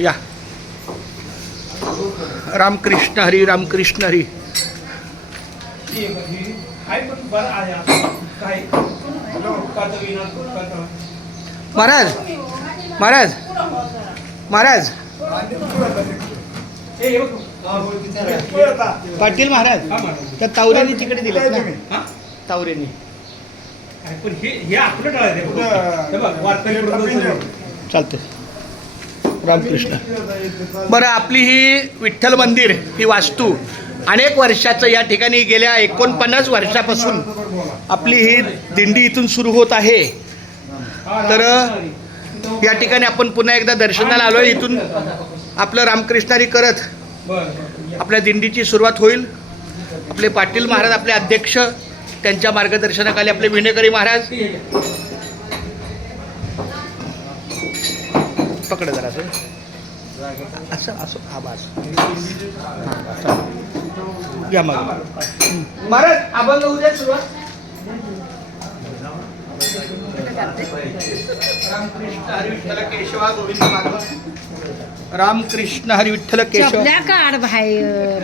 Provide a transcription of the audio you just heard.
या रामकृष्ण हरी रामकृष्ण हरी. महाराज महाराज महाराज पाटील महाराज त्या तावरेने तिकडे दिलेत ना तावरेने. चालते रामकृष्ण. बरं आपली ही विठ्ठल मंदिर ही वास्तू अनेक वर्षाचं या ठिकाणी गेल्या 49 वर्षापासून आपली ही दिंडी इथून सुरू होत आहे. तर या ठिकाणी आपण पुन्हा एकदा दर्शनाला आलो. इथून आपलं रामकृष्णारी करत आपल्या दिंडीची सुरुवात होईल. आपले पाटील महाराज आपले अध्यक्ष त्यांच्या मार्गदर्शनाखाली आपले विणेकरी महाराज. पकड जरा असं असं आवाज घ्या मग महाराज अभंग उद्या सुरुवात. रामकृष्ण हरी विठ्ठल केशवा गोविंद माधव. रामकृष्ण हरी विठ्ठल केशव काढ बाहेर.